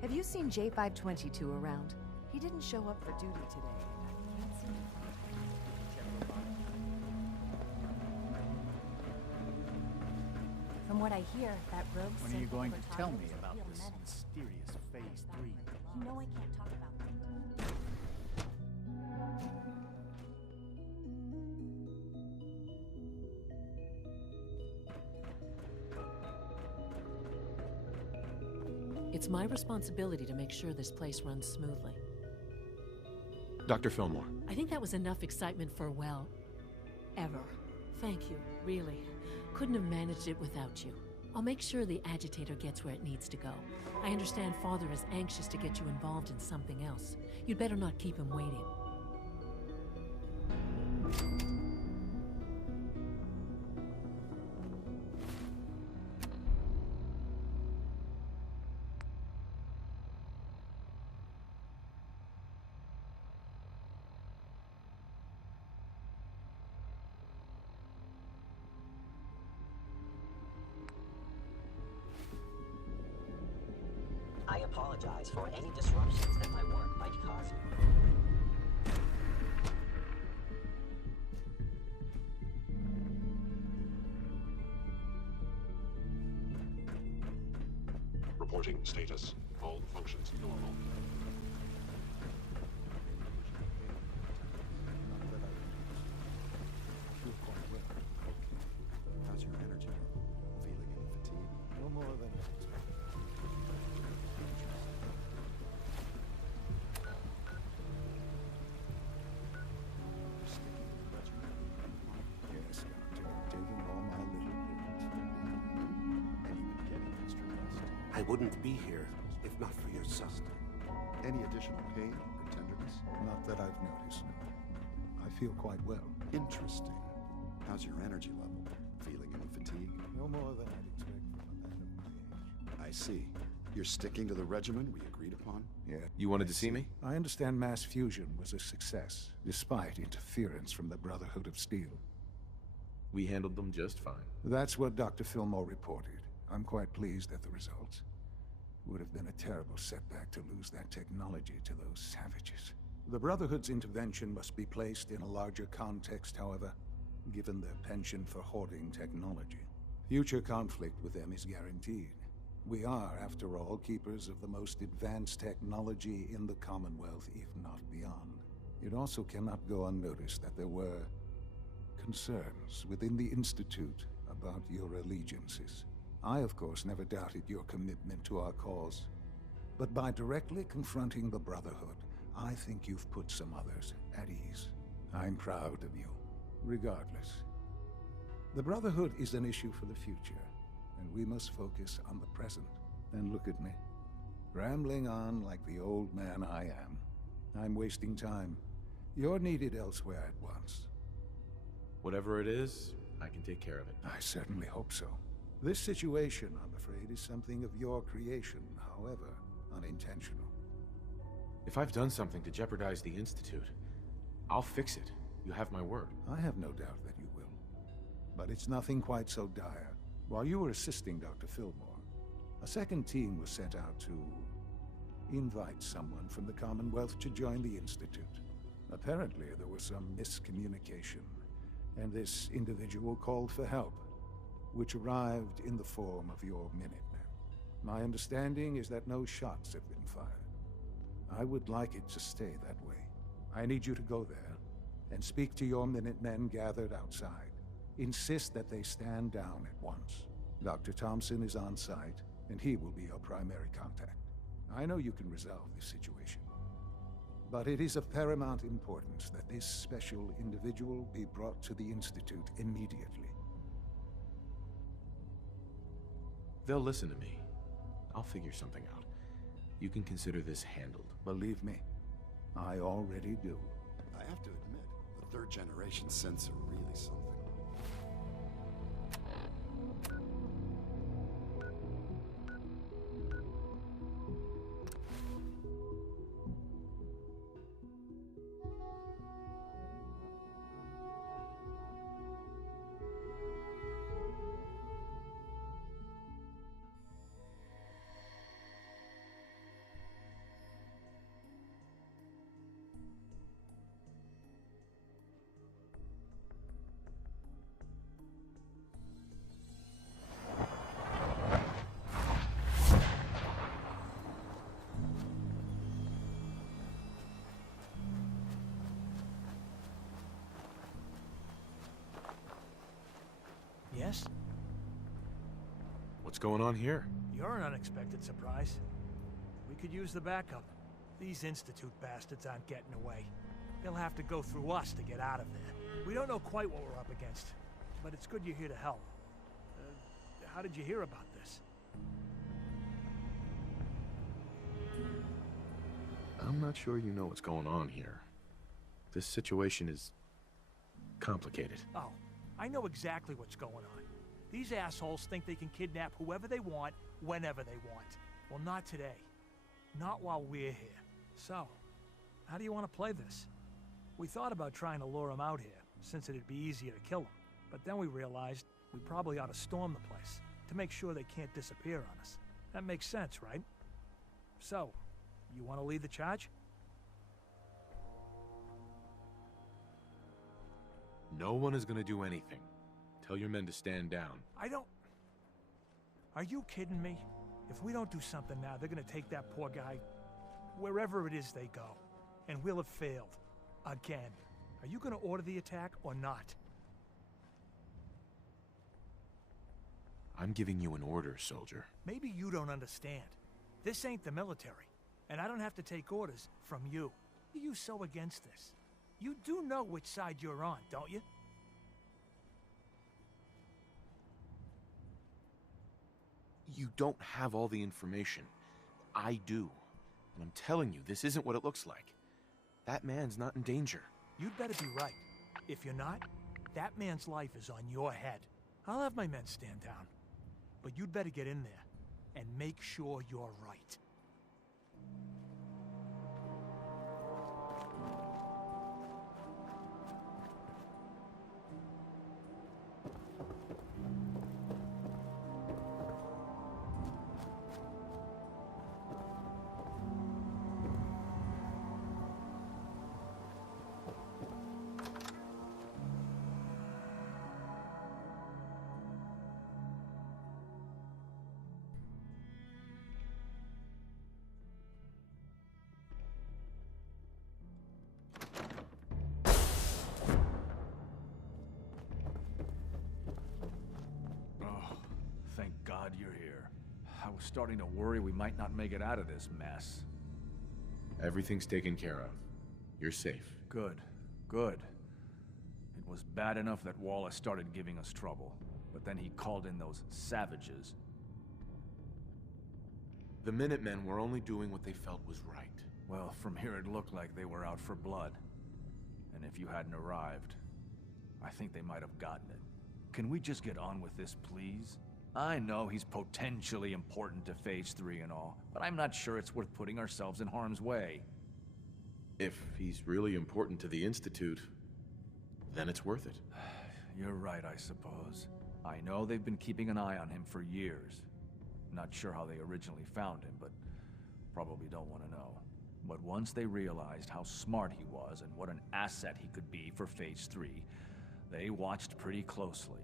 Have you seen J522 around? He didn't show up for duty today. Can't seem to find him. From what I hear, that rogue. When are you going to tell me about this mysterious Phase 3? You know I can't talk about that. It's my responsibility to make sure this place runs smoothly. Dr. Fillmore. I think that was enough excitement for, well, ever. Thank you, really. Couldn't have managed it without you. I'll make sure the agitator gets where it needs to go. I understand Father is anxious to get you involved in something else. You'd better not keep him waiting. I apologize for any disruptions that my work might cause you. Reporting status. All functions normal. How's your energy level? Feeling any fatigue? No more than I expected. Yes, Doctor. Taking all my little pills. And even getting extra rest. I wouldn't be here if not for your son. Any additional pain or tenderness? Not that I've noticed, no. I feel quite well. Interesting. How's your energy level? Feeling any fatigue? No more than I'd expect from a man of my age. I see. You're sticking to the regimen we agreed upon? Yeah. You wanted to see me? I understand mass fusion was a success, despite interference from the Brotherhood of Steel. We handled them just fine. That's what Dr. Fillmore reported. I'm quite pleased at the results. Would have been a terrible setback to lose that technology to those savages. The Brotherhood's intervention must be placed in a larger context, however, given their penchant for hoarding technology. Future conflict with them is guaranteed. We are, after all, keepers of the most advanced technology in the Commonwealth, if not beyond. It also cannot go unnoticed that there were concerns within the Institute about your allegiances. I, of course, never doubted your commitment to our cause. But by directly confronting the Brotherhood, I think you've put some others at ease. I'm proud of you, regardless. The Brotherhood is an issue for the future, and we must focus on the present. And look at me, rambling on like the old man I am. I'm wasting time. You're needed elsewhere at once. Whatever it is, I can take care of it. I certainly hope so. This situation, I'm afraid, is something of your creation, however unintentional. If I've done something to jeopardize the Institute, I'll fix it. You have my word. I have no doubt that you will. But it's nothing quite so dire. While you were assisting Dr. Fillmore, a second team was sent out to invite someone from the Commonwealth to join the Institute. Apparently, there was some miscommunication, and this individual called for help, which arrived in the form of your Minutemen. My understanding is that no shots have been fired. I would like it to stay that way. I need you to go there and speak to your Minutemen gathered outside. Insist that they stand down at once. Dr. Thompson is on site, and he will be your primary contact. I know you can resolve this situation, but it is of paramount importance that this special individual be brought to the Institute immediately. They'll listen to me. I'll figure something out. You can consider this handled. Believe me, I already do. I have to admit, the third-generation sensor really something. What's going on here? You're an unexpected surprise. We could use the backup. These Institute bastards aren't getting away. They'll have to go through us to get out of there. We don't know quite what we're up against, but it's good you're here to help. How did you hear about this? I'm not sure you know what's going on here. This situation is complicated. Oh, I know exactly what's going on. These assholes think they can kidnap whoever they want, whenever they want. Well, not today. Not while we're here. So, how do you want to play this? We thought about trying to lure them out here, since it'd be easier to kill them. But then we realized we probably ought to storm the place, to make sure they can't disappear on us. That makes sense, right? So, you want to lead the charge? No one is gonna do anything. Tell your men to stand down. Are you kidding me? If we don't do something now, they're gonna take that poor guy wherever it is they go. And we'll have failed. Again. Are you gonna order the attack or not? I'm giving you an order, soldier. Maybe you don't understand. This ain't the military. And I don't have to take orders from you. Why are you so against this? You do know which side you're on, don't you? You don't have all the information. I do. And I'm telling you, this isn't what it looks like. That man's not in danger. You'd better be right. If you're not, that man's life is on your head. I'll have my men stand down. But you'd better get in there and make sure you're right. Thank God you're here. I was starting to worry we might not make it out of this mess. Everything's taken care of. You're safe. Good. Good. It was bad enough that Wallace started giving us trouble, but then he called in those savages. The Minutemen were only doing what they felt was right. Well, from here it looked like they were out for blood. And if you hadn't arrived, I think they might have gotten it. Can we just get on with this, please? I know he's potentially important to Phase 3 and all, but I'm not sure it's worth putting ourselves in harm's way. If he's really important to the Institute, then it's worth it. You're right, I suppose. I know they've been keeping an eye on him for years. Not sure how they originally found him, but probably don't want to know. But once they realized how smart he was and what an asset he could be for Phase 3, they watched pretty closely.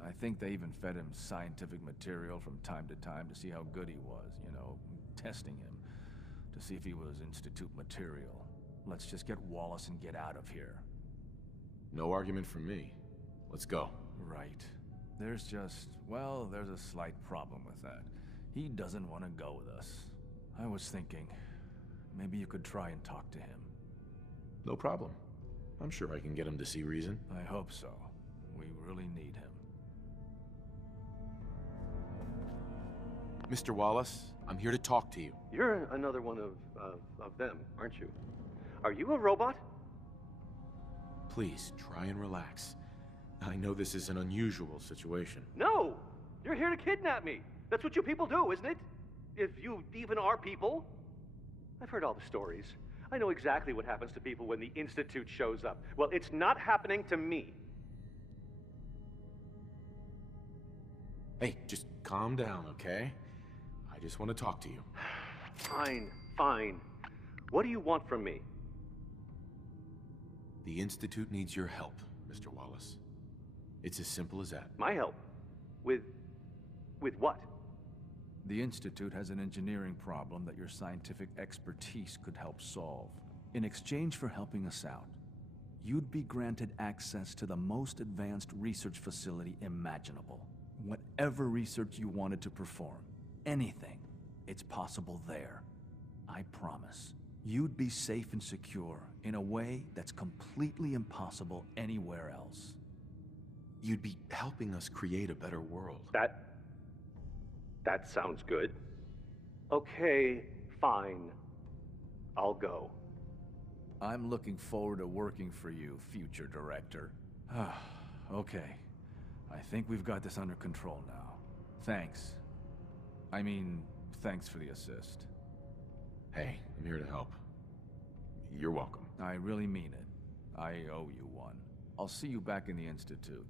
I think they even fed him scientific material from time to time to see how good he was, you know, testing him, to see if he was Institute material. Let's just get Wallace and get out of here. No argument from me. Let's go. Right. There's just, well, there's a slight problem with that. He doesn't want to go with us. I was thinking, maybe you could try and talk to him. No problem. I'm sure I can get him to see reason. I hope so. We really need him. Mr. Wallace, I'm here to talk to you. You're another one of them, aren't you? Are you a robot? Please, try and relax. I know this is an unusual situation. No! You're here to kidnap me! That's what you people do, isn't it? If you even are people. I've heard all the stories. I know exactly what happens to people when the Institute shows up. Well, it's not happening to me. Hey, just calm down, okay? I just want to talk to you. Fine, fine. What do you want from me? The Institute needs your help, Mr. Wallace. It's as simple as that. My help? With what? The Institute has an engineering problem that your scientific expertise could help solve. In exchange for helping us out, you'd be granted access to the most advanced research facility imaginable. Whatever research you wanted to perform, anything, it's possible there. I promise. You'd be safe and secure in a way that's completely impossible anywhere else. You'd be helping us create a better world. That sounds good. Okay, fine. I'll go. I'm looking forward to working for you, future director. Okay. I think we've got this under control now. Thanks. I mean, thanks for the assist. Hey, I'm here to help. You're welcome. I really mean it. I owe you one. I'll see you back in the Institute.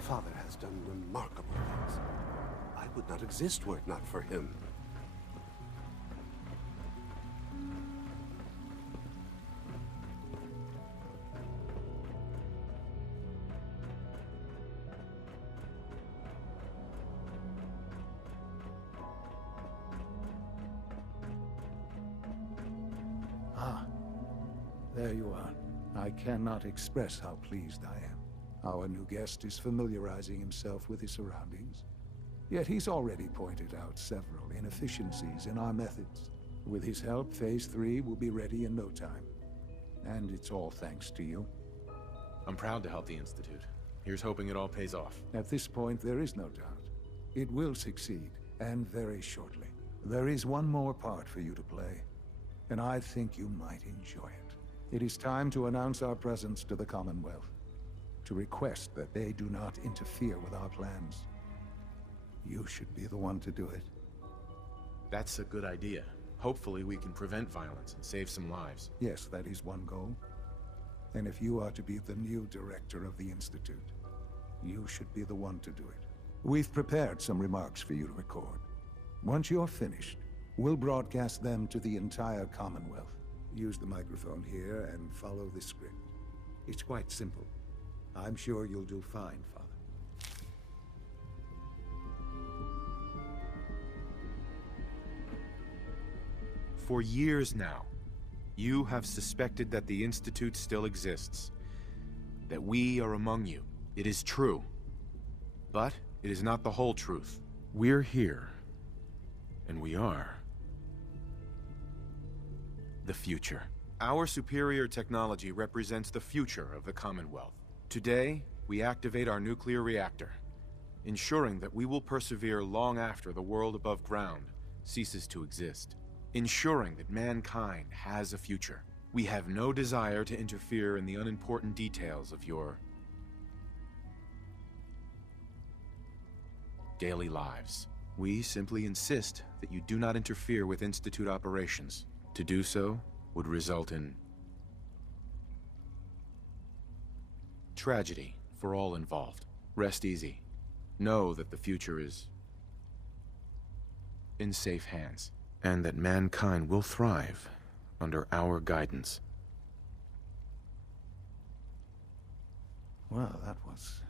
Father has done remarkable things. I would not exist were it not for him. Ah, there you are. I cannot express how pleased I am. Our new guest is familiarizing himself with his surroundings. Yet he's already pointed out several inefficiencies in our methods. With his help, Phase 3 will be ready in no time. And it's all thanks to you. I'm proud to help the Institute. Here's hoping it all pays off. At this point, there is no doubt. It will succeed, and very shortly. There is one more part for you to play, and I think you might enjoy it. It is time to announce our presence to the Commonwealth, to request that they do not interfere with our plans. You should be the one to do it. That's a good idea. Hopefully we can prevent violence and save some lives. Yes, that is one goal. And if you are to be the new director of the Institute, you should be the one to do it. We've prepared some remarks for you to record. Once you're finished, we'll broadcast them to the entire Commonwealth. Use the microphone here and follow the script. It's quite simple. I'm sure you'll do fine, Father. For years now, you have suspected that the Institute still exists. That we are among you. It is true. But it is not the whole truth. We're here. And we are the future. Our superior technology represents the future of the Commonwealth. Today, we activate our nuclear reactor, ensuring that we will persevere long after the world above ground ceases to exist. Ensuring that mankind has a future. We have no desire to interfere in the unimportant details of your daily lives. We simply insist that you do not interfere with Institute operations. To do so would result in tragedy for all involved. Rest easy. Know that the future is in safe hands, and that mankind will thrive under our guidance. Well, that was